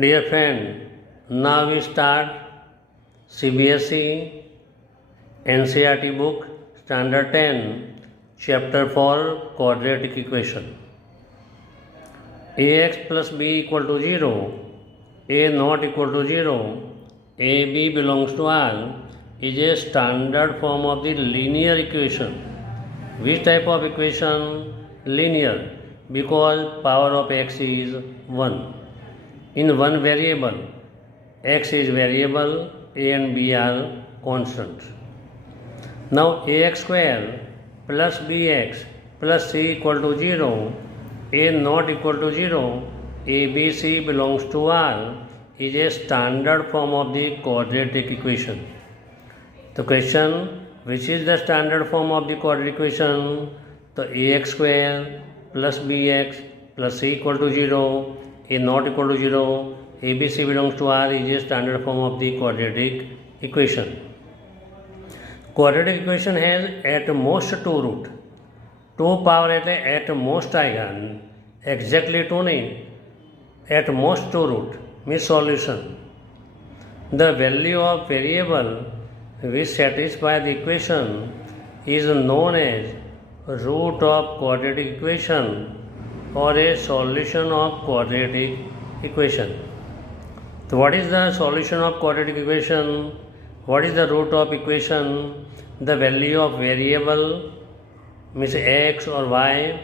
Dear friend, now we start CBSE NCERT book Standard 10 Chapter 4 Quadratic Equation. Ax plus b equal to 0, a not equal to 0, ab belongs to R is a standard form of the linear equation. Which type of equation? Linear, because power of x is 1. In one variable, x is variable, a and b are constant. Now ax square plus bx plus c equal to 0, a not equal to 0, abc belongs to R is a standard form of the quadratic equation. The question, which is the standard form of the quadratic equation? The ax square plus bx plus c equal to 0, a not equal to 0, abc belongs to R is a standard form of the quadratic equation. Quadratic equation has at most two root. 2 power એટલે at most आएगा, exactly 2 नहीं, at most 2 root means solution. The value of variable which satisfy the equation is known as root of quadratic equation or a solution of quadratic equation. So what is the solution of quadratic equation? What is the root of equation? The value of variable means x or y,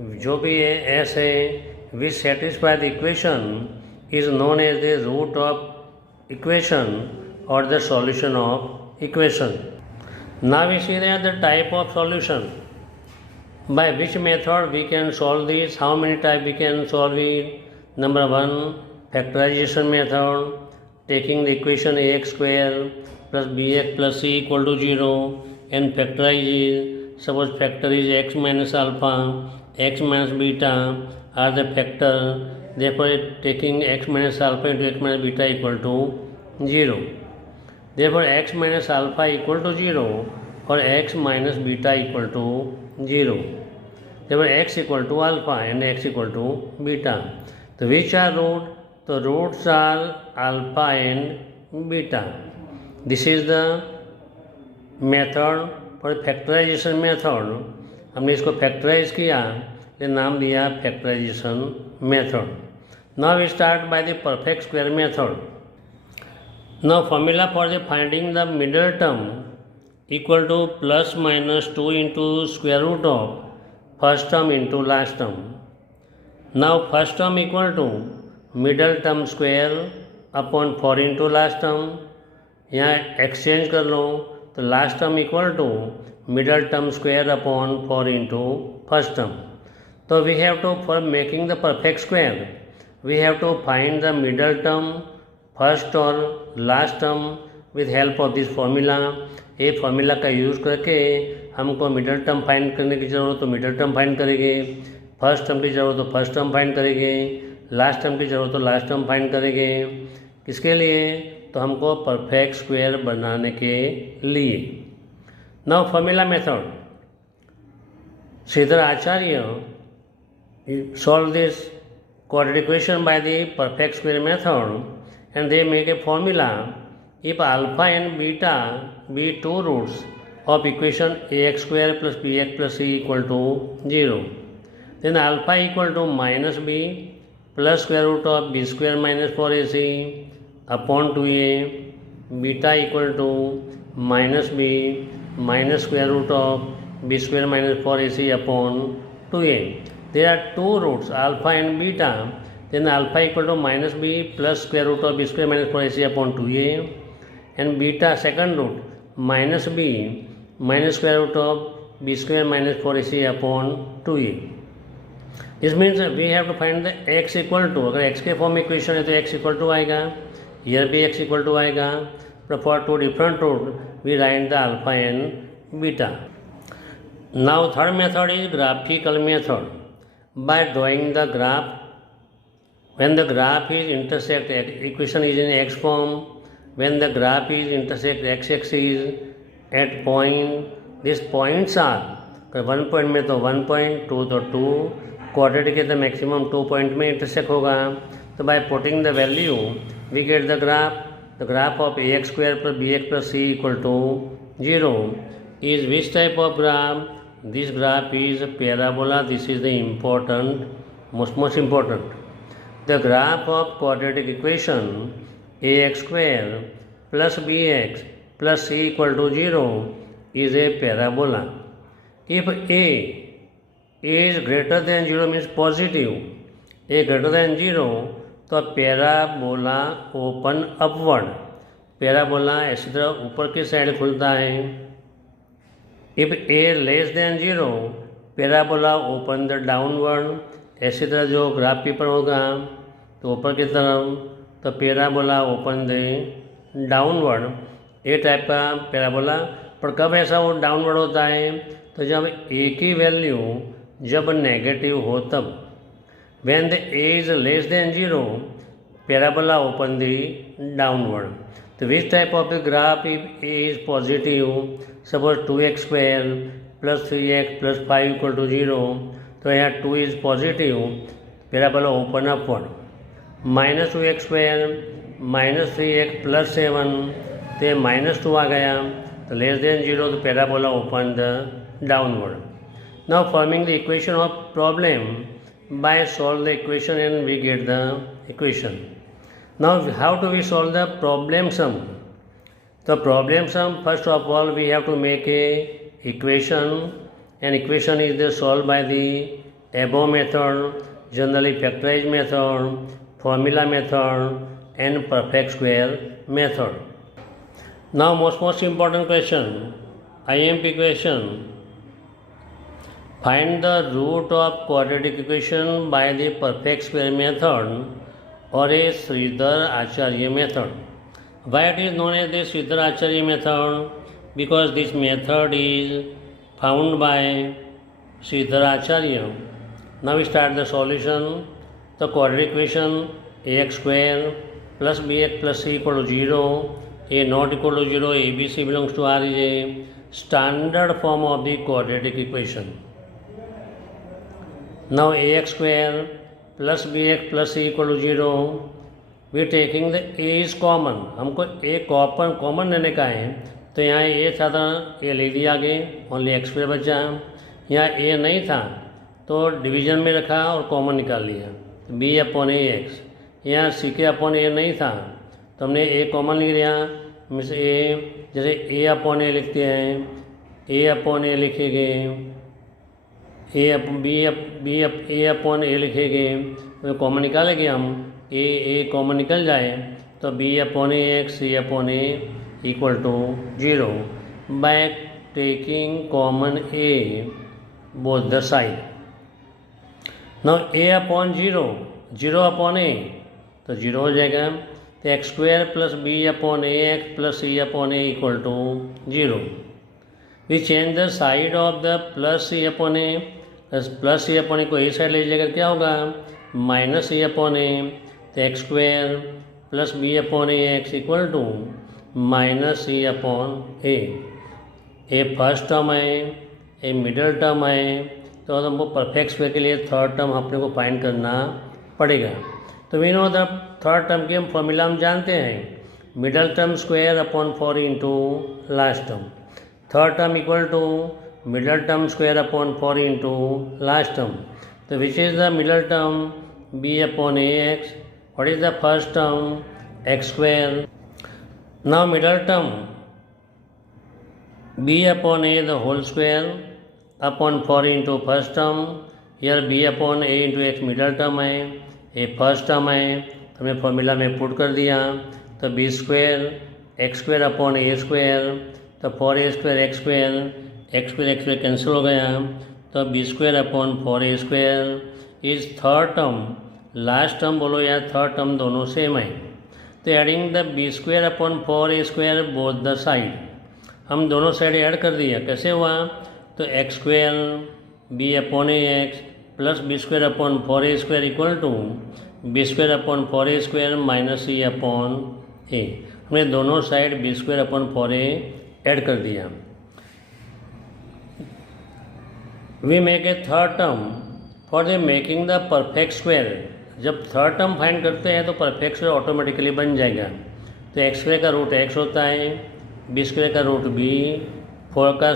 जो भी है s है, which satisfy the equation is known as the root of equation or the solution of equation. Now we see that the type of solution. By which method we can solve this? How many types we can solve it? Number 1, factorization method, taking the equation ax square plus bx plus c equal to 0 and factorize it. Suppose factor is x minus alpha, x minus beta are the factor. Therefore, taking x minus alpha into x minus beta equal to 0. Therefore, x minus alpha equal to 0 or x minus beta equal to 0. Therefore, x equal to alpha and x equal to beta. So, which are root? The roots are alpha and beta. This is the method for factorization method. हमने इसको factorize किया, ये नाम दिया factorization method. Now we start by the perfect square method. Now formula for the finding the middle term equal to plus minus 2 into square root of first term into last term. Now first term equal to middle term square upon 4 into last term. यहाँ exchange कर लो तो last term equal to middle term square upon 4 into first term. So we have to, for making the perfect square, we have to find the middle term, first or last term with help of this formula. ये formula का यूज़ करके हमको middle term find करने की ज़रूरत तो middle term find करेंगे, first term की ज़रूरत तो फर्स्ट टर्म फाइंड करेंगे, लास्ट टर्म की ज़रूरत तो लास्ट टर्म फाइंड करेंगे. किसके लिए? तो हमको परफेक्ट स्क्वायर बनाने के लिए. Now formula method. Shridhar Acharya solve this quadratic equation by the perfect square method and they make a formula. If alpha and beta be two roots of equation ax square plus bx plus c equal to 0, then alpha equal to minus b plus square root of b square minus 4ac upon 2a, beta equal to minus b minus square root of b square minus 4ac upon 2a. There are two roots alpha and beta, then alpha equal to minus b plus square root of b square minus 4ac upon 2a and beta second root minus b minus square root of b square minus 4ac upon 2a. This means we have to find the x equal to, अगर x के फॉर्म में इक्वेशन है तो x equal to आएगा, here भी x equal to आएगा. But for two different root we write the alpha and beta. Now third method is graphical method. By drawing the graph, when the graph is intersect, equation is in x form, when the graph is intersect x-axis at point, these points are 1 point में तो 1 point, 2 तो 2, क्वाड्रेटिक है तो मैक्सिमम 2 पॉइंट में intersect होगा. तो by putting the value we get the graph of ax square plus bx plus c equal to 0 is which type of graph? This graph is parabola. This is the most important. The graph of quadratic equation ax square plus bx plus c equal to 0 is a parabola. If a is greater than 0 means positive, a greater than 0, तो parabola open upward, parabola इसी तरह ऊपर की साइड खुलता है. इफ ए less than 0, parabola open the downward, ऐसी तरह जो ग्राफ पेपर होगा तो ऊपर की तरफ, तो पैराबोला ओपन द डाउनवर्ड, ए टाइप का पैराबोला. पर कब ऐसा वो डाउनवर्ड होता है? तो जब ए की वैल्यू जब नेगेटिव हो तब. When the a is less than 0, parabola open the downward. So which type of the graph if a is positive? Suppose 2x square plus 3x plus 5 equal to 0. तो यहाँ 2 is positive, parabola open upward. Minus 2x square minus 3x plus 7, तो minus 2 आ गया, तो less than 0, तो parabola open the downward. Now forming the equation of problem. By solve the equation and we get the equation. Now how do we solve the problem sum? The problem sum, first of all we have to make a equation, and equation is solved by the above method, generally factorized method, formula method and perfect square method. Now most important question, IMP question. Find the root of quadratic equation by the perfect square method or a Sridhar Acharya method. Why it is known as the Sridhar Acharya method? Because this method is found by Sridhar Acharya. Now we start the solution. The quadratic equation ax square plus bx plus c equal to 0, a not equal to 0, abc belongs to R is a standard form of the quadratic equation. Now ax square plus bx plus c equal to 0, we are taking the a is common. हमको a common लेने का है, तो यहाँ a था तो a ले दिया आगे, ओनली x स्क्वायर बचा. यहाँ a नहीं था तो डिवीजन में रखा और कॉमन निकाल लिया, b अपॉन ए एक्स. यहाँ c के अपॉन a नहीं था तो हमने a कॉमन लिख दिया. मीन्स a, जैसे a अपॉन a लिखते हैं, a अपॉन a लिखेंगे, ए अपॉन ए लिखेंगे, तो कॉमन निकालेंगे हम, ए कॉमन निकल जाए तो b upon a x, c upon a equal to 0 by taking common a both the side. Now a upon 0, 0 upon a, तो 0 हो जाएगा. तो x square plus b upon a x plus c upon a equal to 0. We change the side of the plus c upon a, plus c upon a को a side ले जाएगा, क्या होगा minus c upon a. तो x square plus b upon a x equal to minus c upon a. A first term है, a middle term है, तो हमको परफेक्ट स्क्वायर के लिए थर्ड टर्म अपने को फाइंड करना पड़ेगा. तो we know the third term की हम फॉर्मूला हम जानते हैं, middle term square upon 4 into last term. Third term equal to middle term square upon 4 into last term. So which is the middle term? b upon ax. What is the first term? x square. Now middle term b upon a the whole square upon 4 into first term. Here b upon a into x middle term है, a first term है, तो हमने फॉर्मूला में पुट कर दिया. तो b square x square upon a square, तो 4a square x square, x square cancel हो गया, तो b square upon 4a square is third term. Last term बोलो या थर्ड टर्म दोनों सेम है. तो adding the b square upon 4a square both the side, हम दोनों साइड ऐड कर दिया. कैसे हुआ? तो x square b upon a x plus b square upon 4a square equal to b square upon 4a square minus c upon a. हमने दोनों side b square upon 4a add कर दिया. We make a third term for the making the perfect square. जब third term find करते हैं तो perfect square automatically बन जाएगा। तो एक्स स्क्वायर का रूट एक्स होता है, बी स्क्वायर का रूट बी, 4 का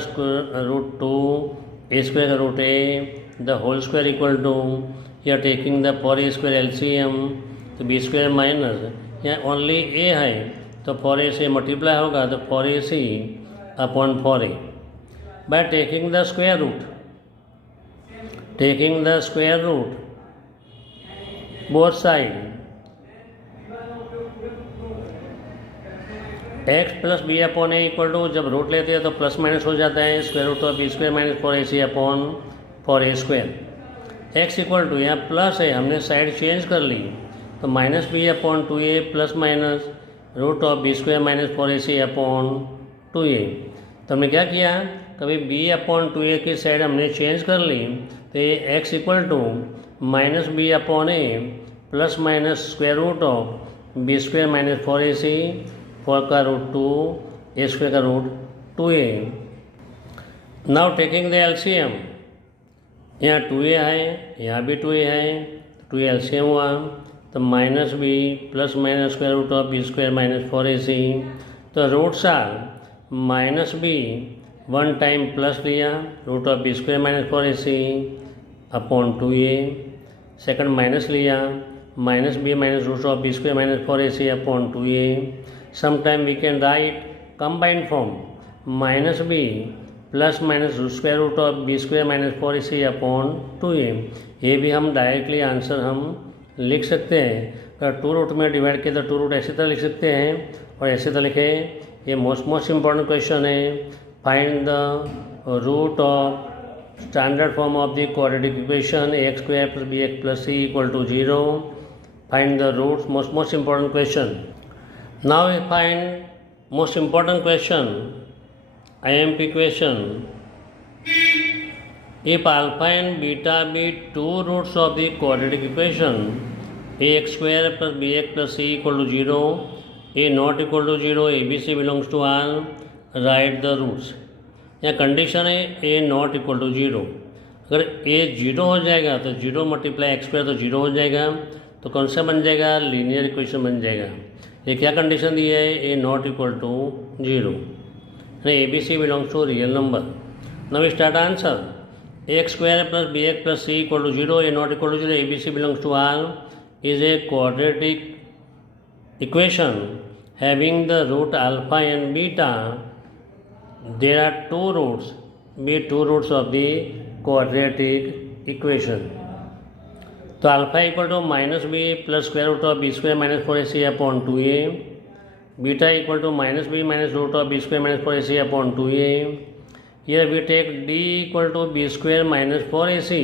रूट 2, ए स्क्वायर का root a, the whole square equal to, या taking the four a square LCM, तो बी स्क्वायर माइनस यहाँ ओनली ए है तो 4a से मल्टीप्लाई होगा तो 4ac upon 4a। By taking the square root both side x plus b upon a equal to, जब root लेते हैं तो प्लस माइनस हो जाता है, square root of b square minus 4ac upon 4a square. X equal to यहाँ plus है, हमने साइड चेंज कर ली तो minus b upon 2a plus minus root of b square minus 4ac upon 2a। तो हमने क्या किया, कभी b अपॉन 2a की साइड हमने चेंज कर ली तो ये x equal to minus b upon a plus minus square root of b square minus 4ac, 4 का रूट 2, ए स्क्वायर का root 2a। Now taking the LCM, यहाँ 2a है, यहाँ भी 2a है, 2a एलसीएम हुआ तो minus b plus minus square root of b square minus 4ac। तो roots are minus b 1 time plus लिया root of b square minus 4ac upon 2a, second minus लिया minus b minus root of b square minus 4ac upon 2a। Sometime we can write combined form minus b plus minus square root of b square minus 4ac upon 2a। ये भी हम directly answer हम लिख सकते हैं। अगर 2 रूट में डिवाइड किया तो 2 रूट ऐसी तरह लिख सकते हैं और ऐसे तरह लिखे। ये मोस्ट इम्पॉर्टेंट क्वेश्चन है। Find the root of standard form of the quadratic equation x square plus b x plus c equal to 0। Find the roots, most important question. Now we find most important question, IMP question. If alpha and beta be 2 roots of the quadratic equation ax square plus bx plus c equal to 0, a not equal to 0, abc belongs to R, write the roots. यहाँ कंडीशन है a not equal to 0। अगर a 0 हो जाएगा तो 0 multiply x square तो 0 हो जाएगा, तो कौन सा बन जाएगा, लीनियर इक्वेशन बन जाएगा। ये क्या कंडीशन दी है, a not equal to 0, ABC belongs to real number. Now we start answer. Ax square plus bx plus c equal to 0, a not equal to 0, ABC belongs to R is a quadratic equation having the root alpha and beta. There are 2 roots, be 2 roots of the quadratic equation. तो alpha equal to minus b plus square root of b square minus 4ac upon 2a, beta equal to minus b minus root of b square minus 4ac upon 2a। Here we take d equal to b square minus 4ac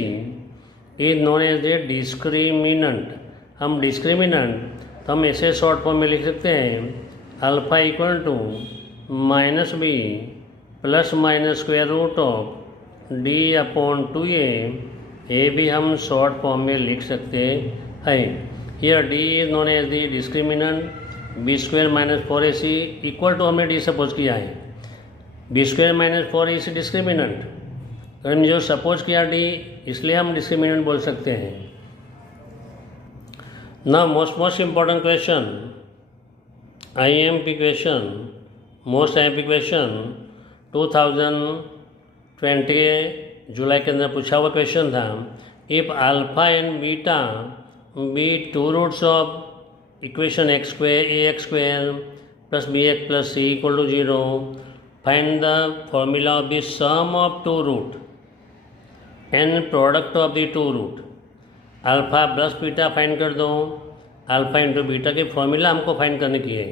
is known as the discriminant। हम discriminant तो हम ऐसे short form में लिख सकते हैं, alpha equal to minus b plus minus square root of D upon 2a। ये भी हम शॉर्ट फॉर्म में लिख सकते हैं। Here D is known as the discriminant, b square minus 4ac equal to हमने डी सपोज किया है, b square minus 4ac discriminant. अगर हमने जो सपोज किया डी, इसलिए हम डिस्क्रिमिनेंट बोल सकते हैं। ना most important question, IMP question, most IMP question 2020 जुलाई के अंदर पूछा हुआ क्वेश्चन था। If alpha and beta be 2 roots of equation x square a x square plus b x plus c equal to 0, find the formula of the sum of 2 root and product of the 2 root. Alpha plus beta find कर दो, alpha into beta की formula हमको फाइंड करने की है।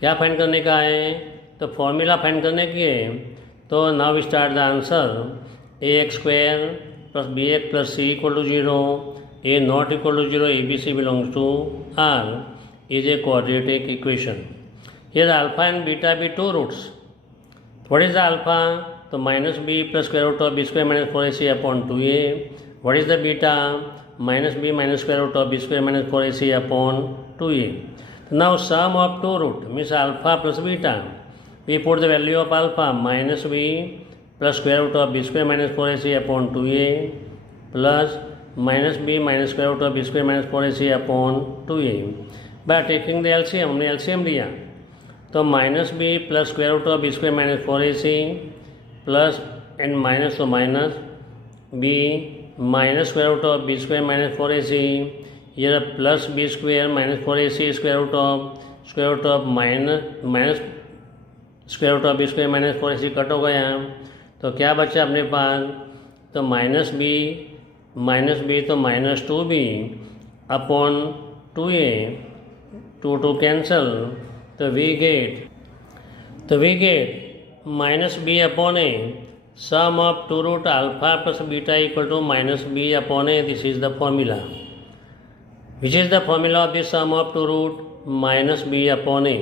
क्या फाइंड करने का है, तो फॉर्मूला फाइंड करने की है। तो now we start the answer, a x square plus b x plus c equal to 0, a not equal to 0, ABC belongs to R is a quadratic equation. Here alpha and beta be 2 roots. What is the alpha? तो minus b plus square root of b square minus 4ac upon 2a। What is the beta? Minus b minus square root of b square minus 4ac upon 2a. Now sum of 2 root means alpha plus beta. We put the value of alpha minus b plus square root of b square minus 4ac upon 2a plus minus b minus square root of b square minus 4ac upon 2a. By taking the LCM, हमने LCM लिया तो minus b plus square root of b square minus 4ac plus and minus तो minus b minus square root of b square minus 4ac, ये plus b square minus 4ac square root of minus square root of b square minus 4ac cut हो गया तो क्या बचा अपने पास, तो माइनस बी तो minus 2b upon 2a, 2 cancel तो we get minus b upon A some of 2 root alpha plus beta equal to minus b upon a. This is the formula. Which is the formula of the sum of 2 root minus b upon a.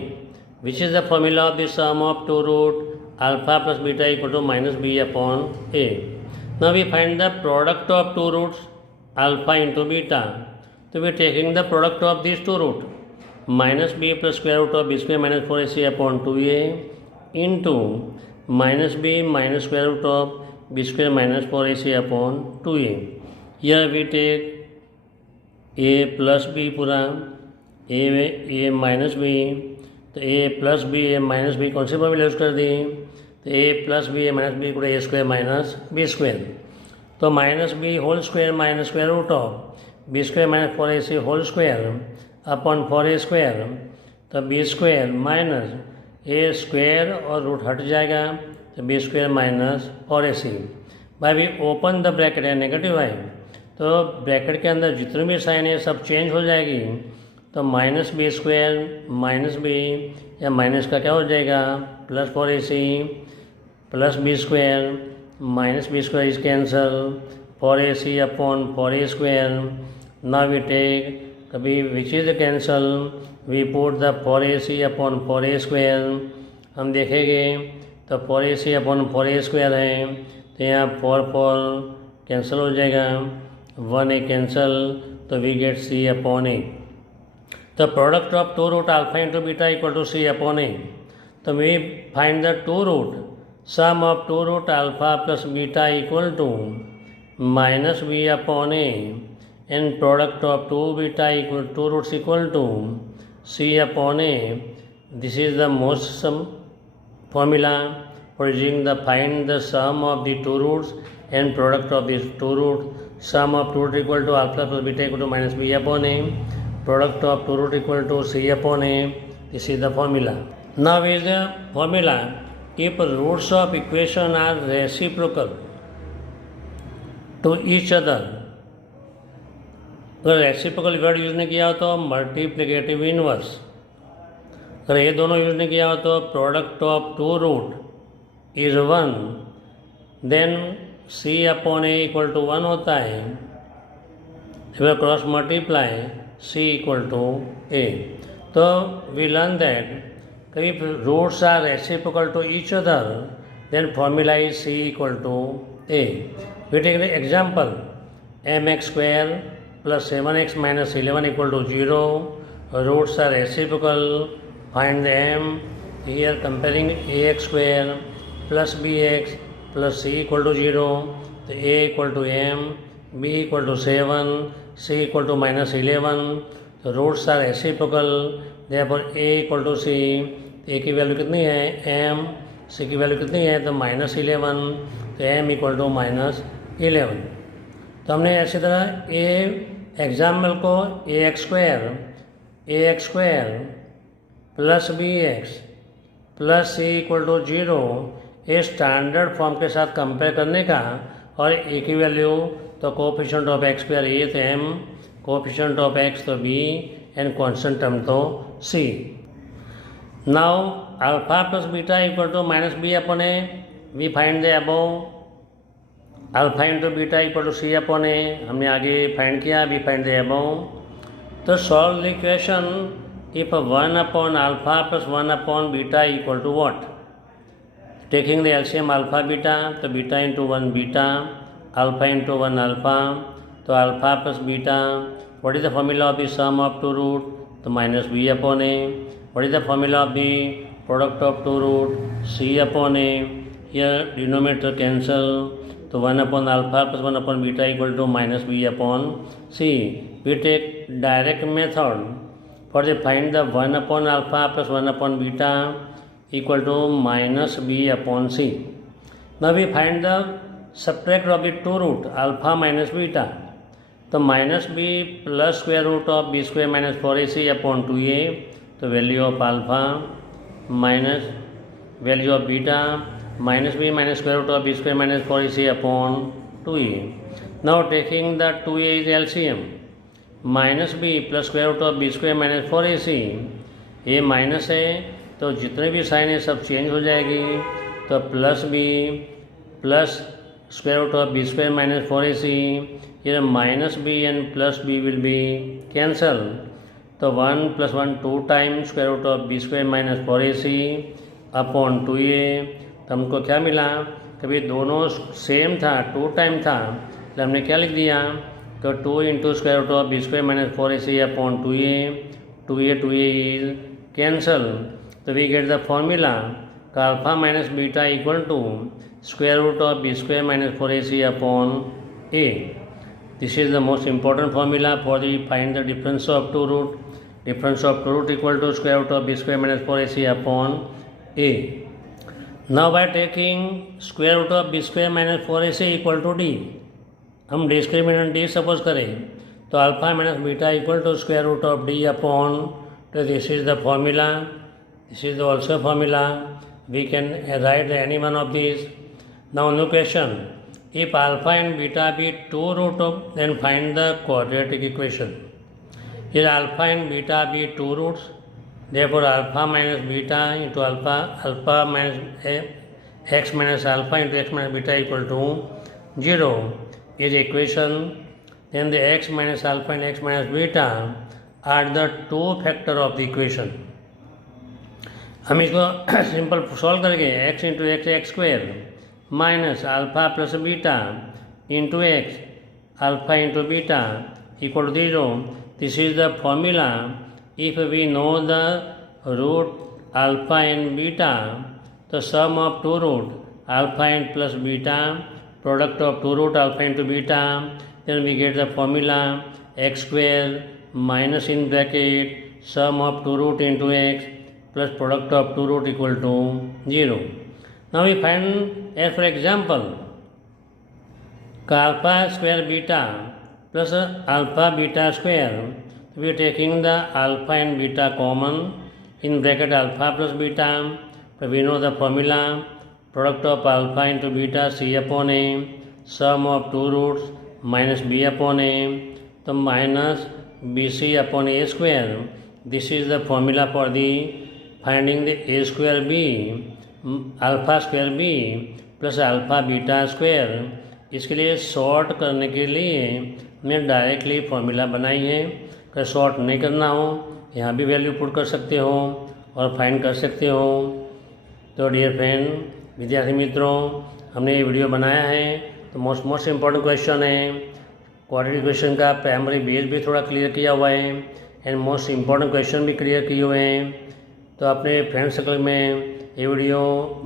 Which is the formula of the sum of 2 root alpha plus beta equal to minus b upon a. Now we find the product of 2 roots alpha into beta. तो we taking the product of this 2 root minus b plus square root of b square minus 4ac upon 2a into minus b minus square root of b square minus 4ac upon 2a. Here we take a plus b पूरा a minus b, तो a plus b a minus b कौन से formula use कर दी, तो a plus b a minus b a square minus b square, तो minus b whole square minus square root of b square minus 4ac whole square upon 4a square, तो b square minus a square और root हट जाएगा तो b square minus 4ac. By we open the bracket है negative है तो ब्रैकेट के अंदर जितने भी साइन है सब चेंज हो जाएगी, तो minus b square minus b या माइनस का क्या हो जाएगा plus 4ac plus b square minus b square is cancel 4ac upon 4a square. Now we take कभी which is cancel we put the 4ac upon 4a square. हम देखेंगे तो 4ac upon 4a square है तो यहाँ 4 कैंसिल हो जाएगा, 1a cancel तो we get c upon a. The product of 2 root alpha into beta equal to c upon a. तो we find the 2 root sum of 2 root alpha plus beta equal to minus b upon a and product of 2 beta equal 2 roots equal to c upon a. This is the most formula for using the find the sum of the 2 roots and product of these 2 roots. Sum of 2 root equal to alpha plus beta equal to minus b upon a. Product of 2 root equal to c upon a. This is the formula. Now is the formula if roots of equation are reciprocal to each other. अगर reciprocal word use नहीं किया हो तो multiplicative inverse, अगर ये दोनों यूज़ नहीं किया हो तो product of 2 root is 1, then c upon a equal to 1 होता है. फिर cross multiply c equal to a. तो वी लर्न दैट कभी roots are reciprocal to each other then formula is c equal to a. We take the example mx square plus 7x minus 11 equal to 0. Roots are reciprocal. Find the m. Here comparing ax square plus bx plus c equal to 0. So a equal to m, b equal to 7, c equal to minus 11. So roots are reciprocal. Therefore a equal to c. a की वैल्यू कितनी है m, c की वैल्यू कितनी है तो माइनस 11, तो m equal to minus 11. तो हमने ऐसी तरह ए एग्जाम्पल को a x square plus b x plus c equal to 0 a standard form के साथ कंपेयर करने का, और ए की वैल्यू तो coefficient of x square a तो एम, कोफिशिएंट ऑफ एक्स तो बी एंड कॉन्स्टेंट टर्म तो c. Now alpha plus beta equal to minus b upon a. We find the above alpha into beta equal to c upon a. हमने आगे find किया, we find the above. तो solve the equation if 1 upon alpha plus 1 upon beta equal to what. Taking the LCM alpha beta, तो beta into 1 beta, alpha into 1 alpha, तो alpha plus beta. What is the formula of the sum of 2 root, तो minus b upon a. What is the formula of the product of 2 root, c upon a. Here denominator cancel, तो 1/α + 1/β = -b/c. We take direct method for the find the 1/α + 1/β = -b/c. Now we find the subtract of the two root alpha minus beta. तो -b plus square root of b square minus 4ac/2a. तो value of alpha minus value of beta -b minus square root of b square minus 4ac/2a. Now taking the 2a is LCM. -b plus square root of b square minus 4ac. ये माइनस है तो जितने भी साइन है सब चेंज हो जाएगी. तो +b plus square root of b square minus 4ac. Here -b and +b will be cancel. तो 1 + 1 2 times square root of b square minus 4ac/2a. तो हमको क्या मिला, कभी दोनों सेम था 2 टाइम था, तो हमने क्या लिख दिया, तो 2 × square root of b square minus 4ac/2a. 2a is cancel. तो we get the formula alpha minus beta = square root of b square minus 4ac/a. This is the most important formula for the find the difference of two root. Difference of two root = square root of b square minus 4ac/a. Now by taking square root of b square minus 4ac = d, हम discriminant d suppose करें तो alpha minus beta = square root of d upon. तो this is the formula. This is also a formula. We can write any one of these. Now new question. If alpha and beta be two root of, then find the quadratic equation. Here alpha and beta be two roots. Therefore alpha minus beta into alpha minus x minus alpha into x minus beta = 0 is equation. Then the x minus alpha and x minus beta are the two factor of the equation. हम इसको simple solve करेंगे. x × x x² minus alpha plus beta into x alpha into beta = 0. This is the formula. If we know the root alpha and beta, the sum of two root alpha and plus beta, product of two root alpha into beta, then we get the formula x² minus in bracket sum of two root into x plus product of two root = 0. Now we find, as for example, alpha square beta plus alpha beta square. We are taking the alpha and beta common in bracket alpha plus beta. But we know the formula product of alpha into beta c/a, sum of two roots minus b/a. So minus bc/a square. This is the formula for the finding the a square b, alpha square b plus alpha beta square. इसके लिए शॉर्ट करने के लिए हमने directly formula बनाई है. अगर शॉर्ट नहीं करना हो यहाँ भी वैल्यू पुट कर सकते हो और फाइंड कर सकते हो. तो डियर फ्रेंड, विद्यार्थी मित्रों, हमने ये वीडियो बनाया है तो मोस्ट इम्पॉर्टेंट क्वेश्चन है. क्वाड्रेटिक इक्वेशन का प्राइमरी बेस भी थोड़ा क्लियर किया हुआ है एंड मोस्ट इम्पॉर्टेंट क्वेश्चन भी क्लियर किए हुए हैं. तो अपने फ्रेंड सर्कल में ये वीडियो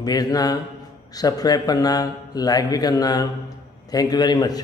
भेजना, सब्सक्राइब करना, लाइक भी करना. Thank you very much.